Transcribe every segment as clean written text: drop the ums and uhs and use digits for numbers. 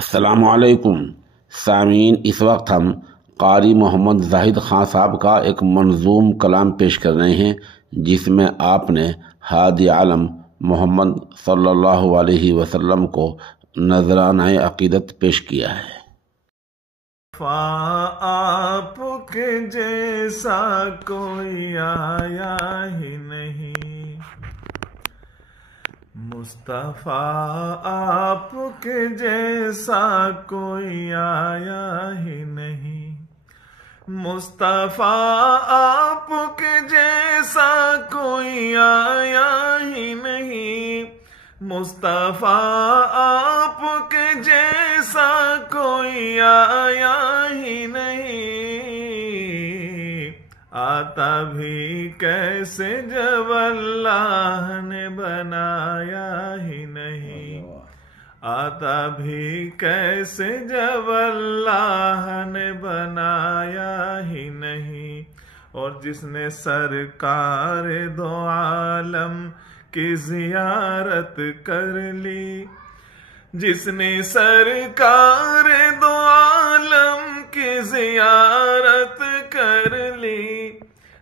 السلام علیکم سامعین، اس وقت ہم قاری محمد زاہد خان صاحب کا ایک منظوم کلام پیش کر رہے ہیں، جس میں آپ نے ہادی عالم محمد صلی اللہ علیہ وسلم کو نذرانہ عقیدت پیش کیا ہے۔ آپ کے جیسا کوئی آیا ہی نہیں، مصطفیٰ آپ کے جیسا کوئی آیا ہی نہیں، مصطفیٰ آپ کے جیسا کوئی آیا ہی نہیں، مصطفیٰ آپ کے جیسا کوئی آیا ہی نہیں، آتا بھی کیسے جب اللہ نے بنایا ہی نہیں، آتا بھی کیسے جب اللہ نے بنایا ہی نہیں۔ اور جس نے سرکار دو عالم کی زیارت کر لی، جس نے سرکار دو عالم کی زیارت کر لی،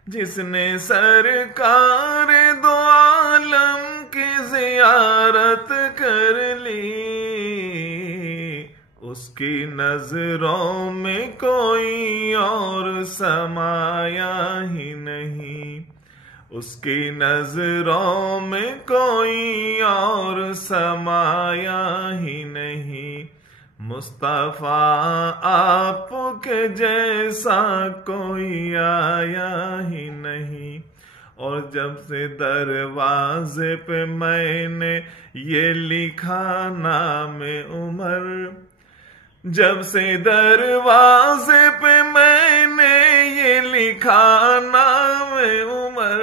جس نے سرکار دو عالم کی زیارت کر لی، اس کی نظروں میں کوئی اور سمایا ہی نہیں، اس کی نظروں میں کوئی اور سمایا ہی نہیں، مصطفیٰ آپ کے جیسا کوئی آیا ہی نہیں۔ اور جب سے دروازے پہ میں نے یہ لکھا نام عمر، جب سے دروازے پہ میں نے یہ لکھا نام عمر،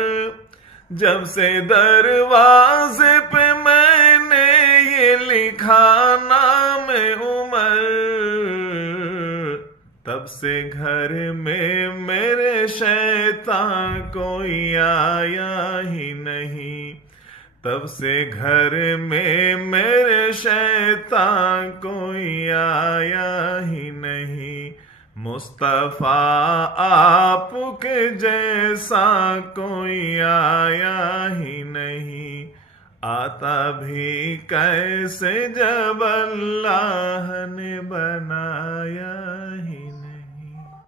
جب سے دروازے پہ میں نے یہ لکھا نام عمر، تب سے گھر میں میرے شیطان کوئی آیا ہی نہیں، تب سے گھر میں میرے شیطان کوئی آیا ہی نہیں، مصطفیٰ آپ کے جیسا کوئی آیا ہی نہیں، آتا بھی کیسے جب اللہ نے بنایا ہی